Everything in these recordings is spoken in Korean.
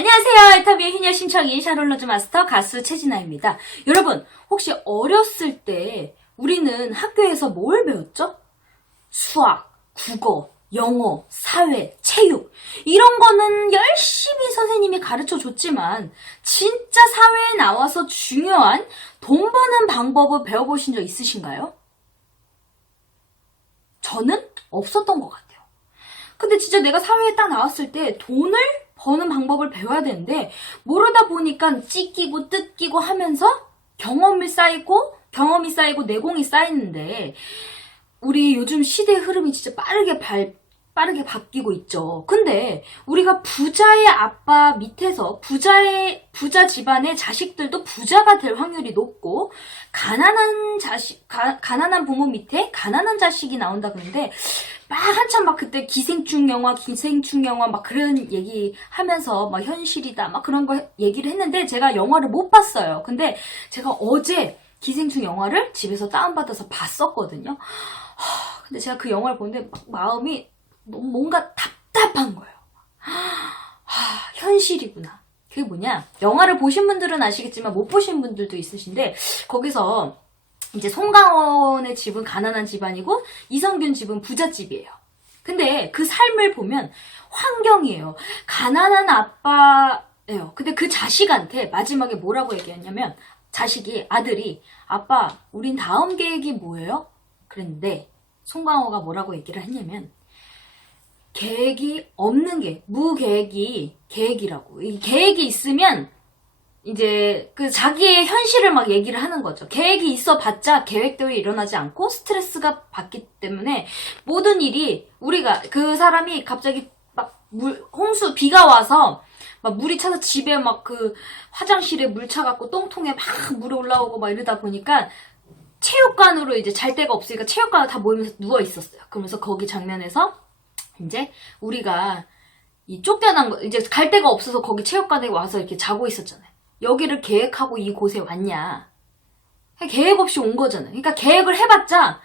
안녕하세요. 에터비의 희녀 신청이 샤롤로즈 마스터 가수 최진아입니다. 여러분, 혹시 어렸을 때 우리는 학교에서 뭘 배웠죠? 수학, 국어, 영어, 사회, 체육 이런 거는 열심히 선생님이 가르쳐 줬지만 진짜 사회에 나와서 중요한 돈 버는 방법을 배워보신 적 있으신가요? 저는 없었던 것 같아요. 근데 진짜 내가 사회에 딱 나왔을 때 돈을 버는 방법을 배워야 되는데 모르다 보니까 찢기고 뜯기고 하면서 경험이 쌓이고 내공이 쌓이는데 우리 요즘 시대의 흐름이 진짜 빠르게 바뀌고 있죠. 근데 우리가 부자의 아빠 밑에서 부자 집안의 자식들도 부자가 될 확률이 높고 가난한 부모 밑에 가난한 자식이 나온다 그러는데 막 한참 막 그때 기생충 영화 막 그런 얘기 하면서 막 현실이다 막 그런 거 얘기를 했는데 제가 영화를 못 봤어요. 근데 제가 어제 기생충 영화를 집에서 다운받아서 봤었거든요. 근데 제가 그 영화를 보는데 막 마음이 너무 뭔가 답답한 거예요. 현실이구나. 그게 뭐냐? 영화를 보신 분들은 아시겠지만 못 보신 분들도 있으신데 거기서 이제 송강호의 집은 가난한 집안이고 이성균 집은 부잣집이에요. 근데 그 삶을 보면 환경이에요. 가난한 아빠예요. 근데 그 자식한테 마지막에 뭐라고 얘기했냐면 아들이 아빠 우린 다음 계획이 뭐예요? 그랬는데 송강호가 뭐라고 얘기를 했냐면 계획이 없는 게 무계획이 계획이라고. 이 계획이 있으면 이제 그 자기의 현실을 막 얘기를 하는 거죠. 계획이 있어 봤자 계획대로 일어나지 않고 스트레스가 받기 때문에 모든 일이 우리가 그 사람이 갑자기 막 비가 와서 막 물이 차서 집에 막 그 화장실에 물 차갖고 똥통에 막 물이 올라오고 막 이러다 보니까 체육관으로 이제 잘 데가 없으니까 체육관에 다 모이면서 누워 있었어요. 그러면서 거기 장면에서 이제 우리가 이 쫓겨난 거 이제 갈 데가 없어서 거기 체육관에 와서 이렇게 자고 있었잖아요. 여기를 계획하고 이곳에 왔냐? 계획 없이 온 거잖아요. 그러니까 계획을 해봤자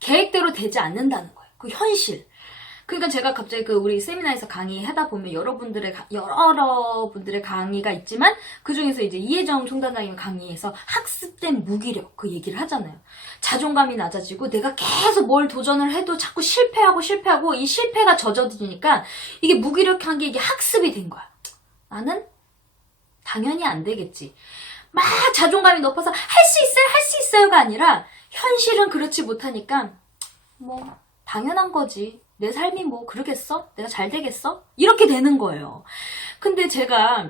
계획대로 되지 않는다는 거예요. 그 현실. 그러니까 제가 갑자기 그 우리 세미나에서 강의하다 보면 여러분들의 강의가 있지만 그 중에서 이제 이혜정 총단장님 강의에서 학습된 무기력 그 얘기를 하잖아요. 자존감이 낮아지고 내가 계속 뭘 도전을 해도 자꾸 실패하고 이 실패가 젖어드니까 이게 무기력한 게 이게 학습이 된 거야. 나는 당연히 안 되겠지. 막 자존감이 높아서 할 수 있어요가 아니라 현실은 그렇지 못하니까 뭐 당연한 거지. 내 삶이 뭐 그러겠어? 내가 잘 되겠어? 이렇게 되는 거예요. 근데 제가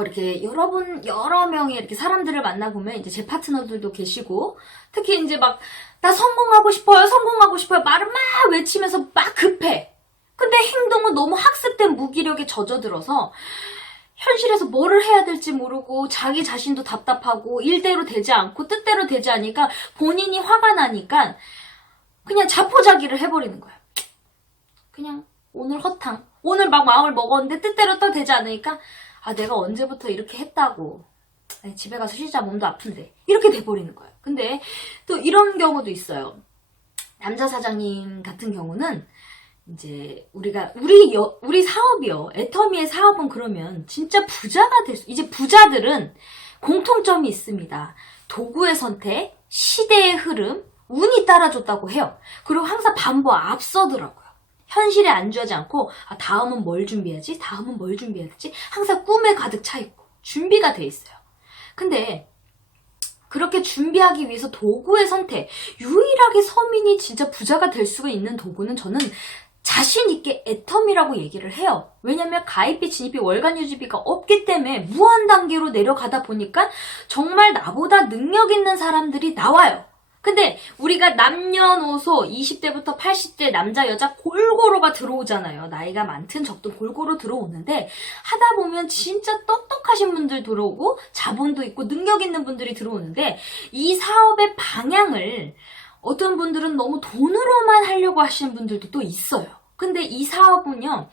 이렇게 여러 명의 이렇게 사람들을 만나보면 이제 제 파트너들도 계시고 특히 이제 막 나 성공하고 싶어요 말을 막 외치면서 막 급해. 근데 행동은 너무 학습된 무기력에 젖어들어서 현실에서 뭐를 해야 될지 모르고 자기 자신도 답답하고 일대로 되지 않고 뜻대로 되지 않으니까 본인이 화가 나니까 그냥 자포자기를 해버리는 거예요. 그냥 오늘 허탕. 오늘 막 마음을 먹었는데 뜻대로 또 되지 않으니까 내가 언제부터 이렇게 했다고. 집에 가서 쉬자 몸도 아픈데. 이렇게 돼버리는 거예요. 근데 또 이런 경우도 있어요. 남자 사장님 같은 경우는 이제 우리 사업이요. 애터미의 사업은 그러면 진짜 부자가 이제 부자들은 공통점이 있습니다. 도구의 선택, 시대의 흐름, 운이 따라줬다고 해요. 그리고 항상 앞서더라고요. 현실에 안주하지 않고 다음은 뭘 준비해야지? 항상 꿈에 가득 차 있고 준비가 돼 있어요. 근데 그렇게 준비하기 위해서 도구의 선택, 유일하게 서민이 진짜 부자가 될 수가 있는 도구는 저는 자신 있게 애텀이라고 얘기를 해요. 왜냐면 가입비, 진입비, 월간 유지비가 없기 때문에 무한 단계로 내려가다 보니까 정말 나보다 능력 있는 사람들이 나와요. 근데 우리가 남녀노소 20대부터 80대 남자 여자 골고루가 들어오잖아요. 나이가 많든 적든 골고루 들어오는데 하다 보면 진짜 똑똑하신 분들 들어오고 자본도 있고 능력 있는 분들이 들어오는데 이 사업의 방향을 어떤 분들은 너무 돈으로만 하려고 하시는 분들도 또 있어요. 근데 이 사업은요,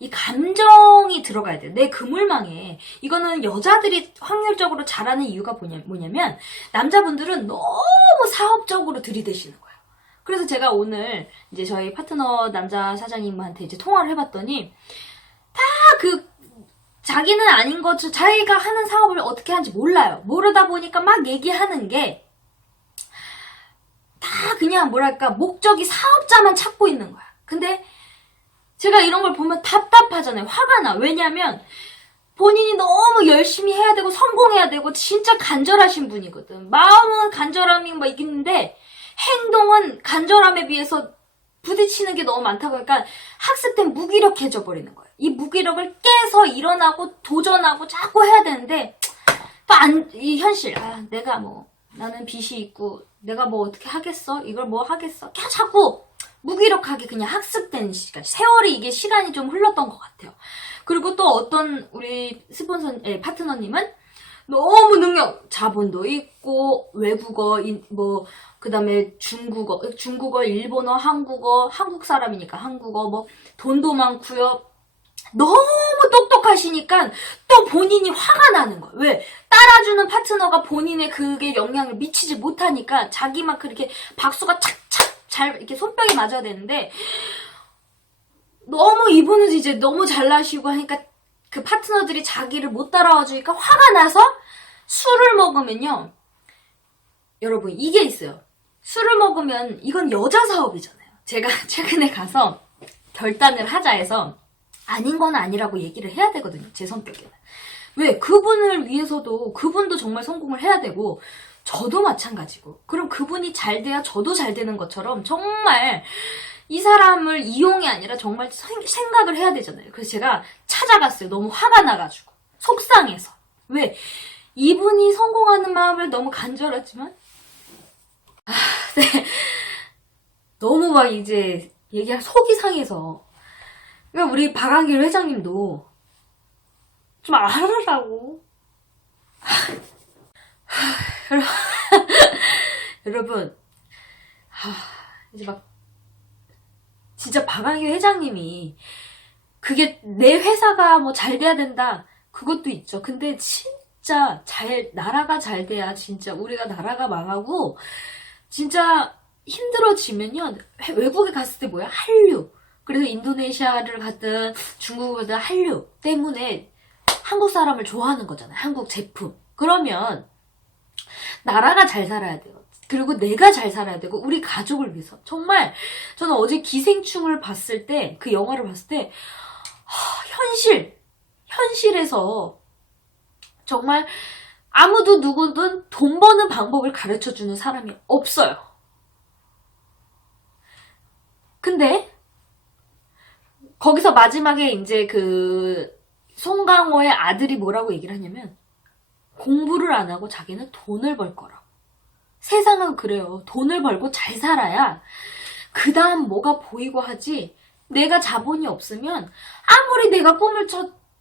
이 감정이 들어가야 돼요. 내 그물망에. 이거는 여자들이 확률적으로 잘하는 이유가 뭐냐면 남자분들은 너무 사업적으로 들이대시는 거예요. 그래서 제가 오늘 이제 저희 파트너 남자 사장님한테 이제 통화를 해봤더니 다 자기는 아닌 것, 자기가 하는 사업을 어떻게 하는지 몰라요. 모르다 보니까 막 얘기하는 게 다 그냥 뭐랄까 목적이 사업자만 찾고 있는 거야. 근데 제가 이런 걸 보면 답답하잖아요. 화가 나. 왜냐면 본인이 너무 열심히 해야 되고 성공해야 되고 진짜 간절하신 분이거든. 마음은 간절함이 막 있는데 행동은 간절함에 비해서 부딪히는 게 너무 많다 보니까 학습 때 무기력해져 버리는 거예요. 이 무기력을 깨서 일어나고 도전하고 자꾸 해야 되는데 또 이 현실. 내가 나는 빚이 있고 내가 뭐 어떻게 하겠어? 이걸 뭐 하겠어? 자꾸 무기력하게 그냥 학습된 시간, 세월이 이게 시간이 좀 흘렀던 것 같아요. 그리고 또 어떤 우리 파트너님은 너무 자본도 있고 외국어, 그 다음에 중국어, 일본어, 한국어, 한국 사람이니까 한국어, 돈도 많고요. 너무 똑똑하시니까 또 본인이 화가 나는 거야. 왜? 따라주는 파트너가 본인의 그게 영향을 미치지 못하니까 자기만 그렇게 박수가 착착 잘 이렇게 손뼉이 맞아야 되는데 너무 이분은 이제 너무 잘나시고 하니까 그 파트너들이 자기를 못 따라와 주니까 화가 나서 술을 먹으면요. 여러분 이게 있어요. 술을 먹으면 이건 여자 사업이잖아요. 제가 최근에 가서 결단을 하자 해서 아닌 건 아니라고 얘기를 해야 되거든요. 제 성격에는. 왜? 그분을 위해서도 그분도 정말 성공을 해야 되고 저도 마찬가지고 그럼 그분이 잘 돼야 저도 잘 되는 것처럼 정말 이 사람을 이용이 아니라 정말 생각을 해야 되잖아요. 그래서 제가 찾아갔어요. 너무 화가 나가지고 속상해서. 왜? 이분이 성공하는 마음을 너무 간절하지만 네. 너무 막 이제 얘기할 속이 상해서 그러니까 우리 박한길 회장님도 좀 알으라고. 여러분, 이제 막 진짜 박한길 회장님이 그게 내 회사가 잘 돼야 된다 그것도 있죠. 근데 진짜 나라가 잘 돼야 진짜 우리가 나라가 망하고 진짜 힘들어지면요 외국에 갔을 때 뭐야 한류. 그래서 인도네시아를 갔든 중국을 가든 한류 때문에 한국 사람을 좋아하는 거잖아요. 한국 제품. 그러면 나라가 잘 살아야 돼요. 그리고 내가 잘 살아야 되고 우리 가족을 위해서. 정말 저는 어제 기생충을 봤을 때 그 영화를 봤을 때 현실에서 정말 아무도 누구든 돈 버는 방법을 가르쳐주는 사람이 없어요. 근데 거기서 마지막에 이제 송강호의 아들이 뭐라고 얘기를 하냐면 공부를 안 하고 자기는 돈을 벌 거라고. 세상은 그래요. 돈을 벌고 잘 살아야 그 다음 뭐가 보이고 하지. 내가 자본이 없으면 아무리 내가 꿈을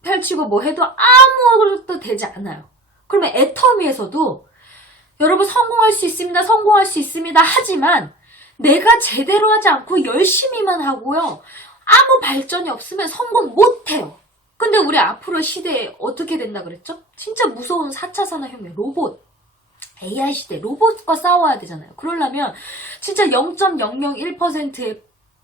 펼치고 뭐 해도 아무것도 되지 않아요. 그러면 애터미에서도 여러분 성공할 수 있습니다. 성공할 수 있습니다. 하지만 내가 제대로 하지 않고 열심히만 하고요. 아무 발전이 없으면 성공 못해요. 근데 우리 앞으로 시대에 어떻게 된다 그랬죠? 진짜 무서운 4차 산업혁명, 로봇, AI 시대, 로봇과 싸워야 되잖아요. 그러려면 진짜 0.001%의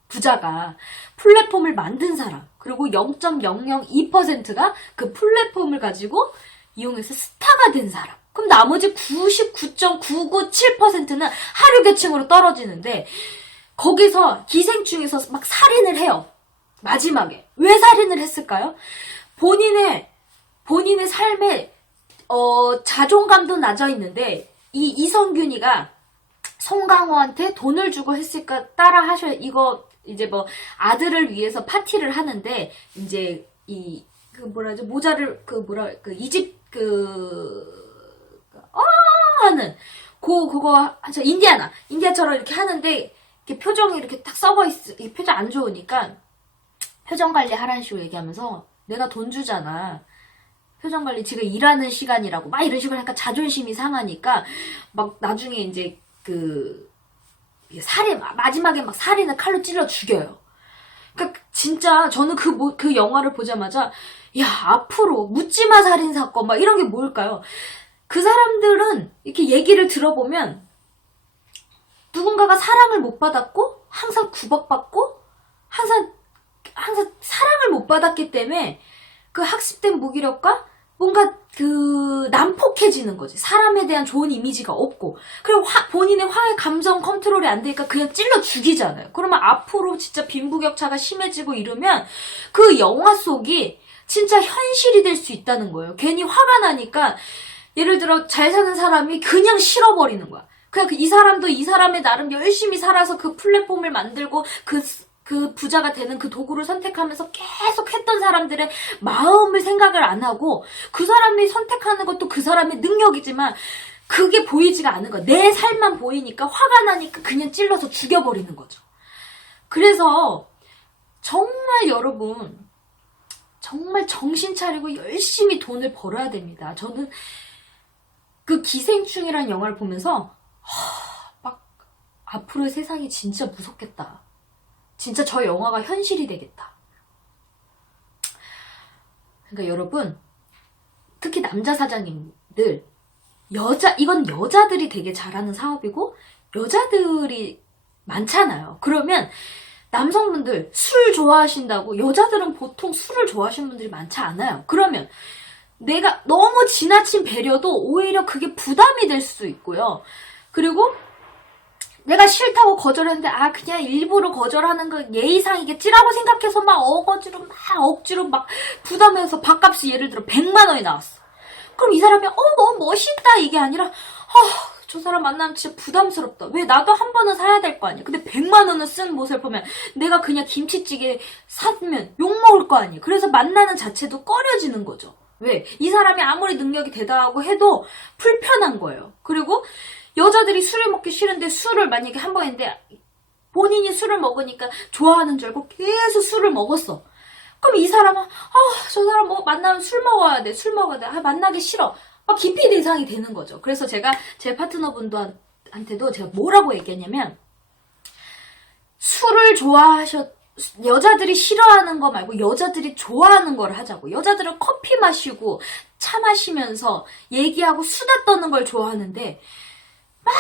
부자가 플랫폼을 만든 사람, 그리고 0.002%가 그 플랫폼을 가지고 이용해서 스타가 된 사람. 그럼 나머지 99.997%는 하류 계층으로 떨어지는데 거기서 기생충에서 막 살인을 해요. 마지막에. 왜 살인을 했을까요? 본인의 삶에 자존감도 낮아 있는데 이 이성균이가 송강호한테 돈을 주고 했을까 따라 하셔. 이거 이제 뭐 아들을 위해서 파티를 하는데 이제 모자를 하는 그거 인디아처럼 이렇게 하는데 이렇게 표정이 이렇게 딱 썩어 있어. 이 표정 안 좋으니까 표정 관리 하라는 식으로 얘기하면서 내가 돈 주잖아. 표정 관리 지금 일하는 시간이라고 막 이런 식으로 하니까 자존심이 상하니까 막 나중에 이제 마지막에 막 살인을 칼로 찔러 죽여요. 그러니까 진짜 저는 그 영화를 보자마자 야 앞으로 묻지마 살인 사건 막 이런 게 뭘까요? 그 사람들은 이렇게 얘기를 들어보면 누군가가 사랑을 못 받았고 항상 구박받고 항상 사랑을 못 받았기 때문에 그 학습된 무기력과 뭔가 그 난폭해지는 거지. 사람에 대한 좋은 이미지가 없고. 그리고 본인의 화의 감정 컨트롤이 안 되니까 그냥 찔러 죽이잖아요. 그러면 앞으로 진짜 빈부격차가 심해지고 이러면 그 영화 속이 진짜 현실이 될 수 있다는 거예요. 괜히 화가 나니까 예를 들어 잘 사는 사람이 그냥 싫어버리는 거야. 그냥 이 사람도 이 사람의 나름 열심히 살아서 그 플랫폼을 만들고 그 부자가 되는 그 도구를 선택하면서 계속 했던 사람들의 마음을 생각을 안 하고 그 사람이 선택하는 것도 그 사람의 능력이지만 그게 보이지가 않은 거야. 내 삶만 보이니까 화가 나니까 그냥 찔러서 죽여버리는 거죠. 그래서 정말 여러분 정말 정신 차리고 열심히 돈을 벌어야 됩니다. 저는 그 기생충이라는 영화를 보면서 막 앞으로의 세상이 진짜 무섭겠다. 진짜 저 영화가 현실이 되겠다. 그러니까 여러분, 특히 남자 사장님들, 이건 여자들이 되게 잘하는 사업이고, 여자들이 많잖아요. 그러면 남성분들 술 좋아하신다고, 여자들은 보통 술을 좋아하시는 분들이 많지 않아요. 그러면 내가 너무 지나친 배려도 오히려 그게 부담이 될 수 있고요. 그리고 내가 싫다고 거절했는데 그냥 일부러 거절하는 거 예의상이겠지라고 생각해서 막 억지로 막 부담해서 밥값이 예를 들어 100만 원이 나왔어. 그럼 이 사람이 멋있다 이게 아니라 저 사람 만나면 진짜 부담스럽다. 왜 나도 한 번은 사야 될 거 아니야. 근데 100만 원을 쓴 모습을 보면 내가 그냥 김치찌개 사면 욕먹을 거 아니야. 그래서 만나는 자체도 꺼려지는 거죠. 왜? 이 사람이 아무리 능력이 대단하고 해도 불편한 거예요. 그리고 여자들이 술을 먹기 싫은데 술을 만약에 한 번 했는데 본인이 술을 먹으니까 좋아하는 줄 알고 계속 술을 먹었어. 그럼 이 사람은 저 사람 만나면 술 먹어야 돼. 만나기 싫어. 막 기피 대상이 되는 거죠. 그래서 제가 제 파트너분들한테도 제가 뭐라고 얘기했냐면 술을 여자들이 싫어하는 거 말고 여자들이 좋아하는 걸 하자고. 여자들은 커피 마시고 차 마시면서 얘기하고 수다 떠는 걸 좋아하는데 막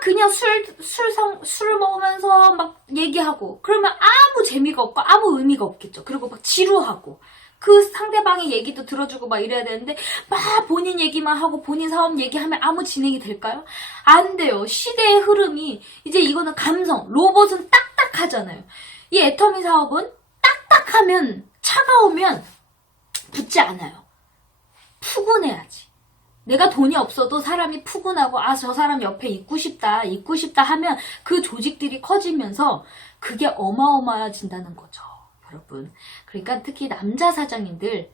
그냥 술을 먹으면서 막 얘기하고 그러면 아무 재미가 없고 아무 의미가 없겠죠. 그리고 막 지루하고 그 상대방의 얘기도 들어주고 막 이래야 되는데 막 본인 얘기만 하고 본인 사업 얘기하면 아무 진행이 될까요? 안 돼요. 시대의 흐름이 이제 이거는 감성, 로봇은 딱딱하잖아요. 이 애터미 사업은 딱딱하면 차가우면 붙지 않아요. 푸근해야지. 내가 돈이 없어도 사람이 푸근하고 저 사람 옆에 있고 싶다 하면 그 조직들이 커지면서 그게 어마어마해진다는 거죠. 여러분. 그러니까 특히 남자 사장님들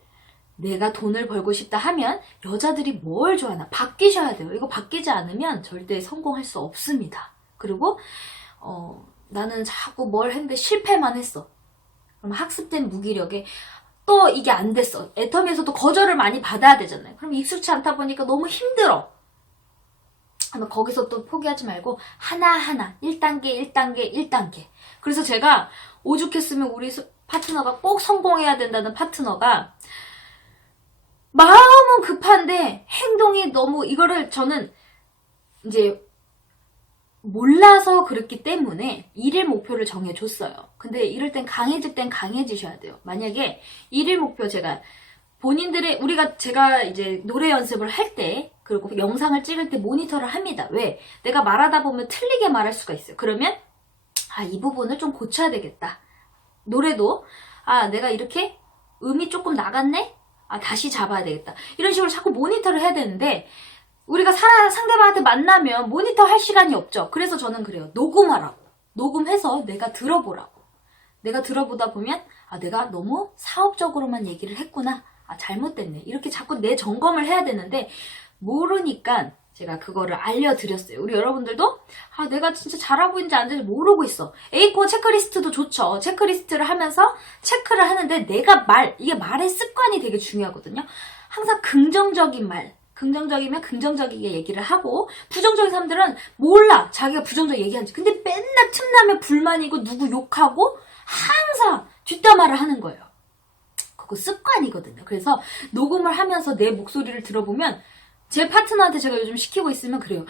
내가 돈을 벌고 싶다 하면 여자들이 뭘 좋아하나 바뀌셔야 돼요. 이거 바뀌지 않으면 절대 성공할 수 없습니다. 그리고 나는 자꾸 뭘 했는데 실패만 했어. 그럼 학습된 무기력에 또 이게 안 됐어. 애터미에서도 거절을 많이 받아야 되잖아요. 그럼 익숙치 않다 보니까 너무 힘들어. 그러면 거기서 또 포기하지 말고 하나하나 1단계. 그래서 제가 오죽했으면 우리 파트너가 꼭 성공해야 된다는 파트너가 마음은 급한데 행동이 너무 이거를 저는 이제 몰라서 그랬기 때문에 일일 목표를 정해줬어요. 근데 이럴 땐 강해질 땐 강해지셔야 돼요. 만약에 일일 목표 제가 제가 이제 노래 연습을 할 때 그리고 영상을 찍을 때 모니터를 합니다. 왜? 내가 말하다 보면 틀리게 말할 수가 있어요. 그러면 이 부분을 좀 고쳐야 되겠다. 노래도 내가 이렇게 음이 조금 나갔네? 다시 잡아야 되겠다. 이런 식으로 자꾸 모니터를 해야 되는데 우리가 상대방한테 만나면 모니터 할 시간이 없죠. 그래서 저는 그래요. 녹음하라고. 녹음해서 내가 들어보라고. 내가 들어보다 보면 내가 너무 사업적으로만 얘기를 했구나. 잘못됐네. 이렇게 자꾸 내 점검을 해야 되는데 모르니까 제가 그거를 알려드렸어요. 우리 여러분들도 내가 진짜 잘하고 있는지 안 되는지 모르고 있어. A4 체크리스트도 좋죠. 체크리스트를 하면서 체크를 하는데 이게 말의 습관이 되게 중요하거든요. 항상 긍정적인 말. 긍정적이면 긍정적이게 얘기를 하고 부정적인 사람들은 몰라 자기가 부정적 얘기하는지. 근데 맨날 틈나면 불만이고 누구 욕하고 항상 뒷담화를 하는 거예요. 그거 습관이거든요. 그래서 녹음을 하면서 내 목소리를 들어보면 제 파트너한테 제가 요즘 시키고 있으면 그래요.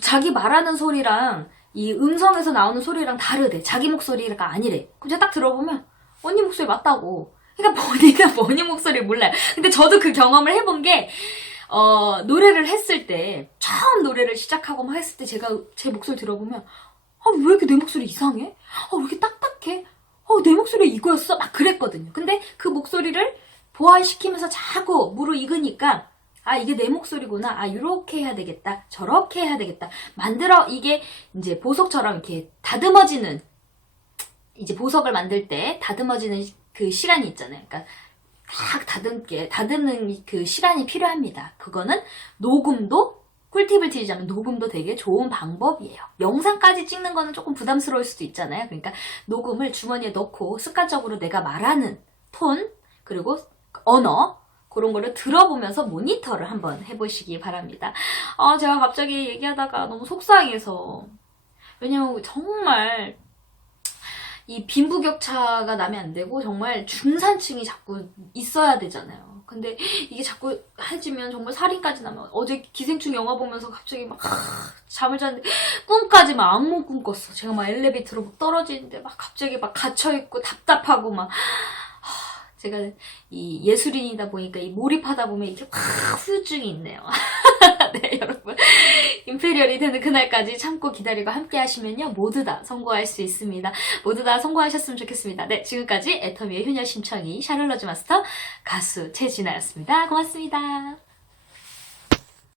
자기 말하는 소리랑 이 음성에서 나오는 소리랑 다르대. 자기 목소리가 아니래. 그럼 제가 딱 들어보면 언니 목소리 맞다고. 그러니까 본인은 본인 목소리를 몰라요. 근데 저도 그 경험을 해본 게, 노래를 했을 때, 처음 노래를 시작하고 막 했을 때 제가 제 목소리 들어보면, 왜 이렇게 내 목소리 이상해? 왜 이렇게 딱딱해? 내 목소리 이거였어? 막 그랬거든요. 근데 그 목소리를 보완시키면서 자꾸 무르익으니까, 이게 내 목소리구나. 이렇게 해야 되겠다. 저렇게 해야 되겠다. 이게 이제 보석처럼 이렇게 다듬어지는, 이제 보석을 만들 때 다듬어지는 그 시간이 있잖아요. 그러니까 딱 다듬는 그 시간이 필요합니다. 그거는 녹음도, 꿀팁을 드리자면 녹음도 되게 좋은 방법이에요. 영상까지 찍는 거는 조금 부담스러울 수도 있잖아요. 그러니까 녹음을 주머니에 넣고 습관적으로 내가 말하는 톤, 그리고 언어, 그런 거를 들어보면서 모니터를 한번 해보시기 바랍니다. 제가 갑자기 얘기하다가 너무 속상해서. 왜냐면 정말 이 빈부격차가 나면 안 되고 정말 중산층이 자꾸 있어야 되잖아요. 근데 이게 자꾸 해지면 정말 살인까지 나면, 어제 기생충 영화 보면서 갑자기 막 잠을 잤는데 꿈까지 막 악몽 꿈 꿨어. 제가 막 엘리베이터로 막 떨어지는데 막 갑자기 막 갇혀있고 답답하고 막, 제가 이 예술인이다 보니까 이 몰입하다 보면 이렇게 확 후유증이 있네요. 네, 여러분. 임페리얼이 되는 그날까지 참고 기다리고 함께 하시면요, 모두 다 성공할 수 있습니다. 모두 다 성공하셨으면 좋겠습니다. 네, 지금까지 애터미의 효녀 심청이 샤를러즈 마스터 가수 최진아였습니다. 고맙습니다.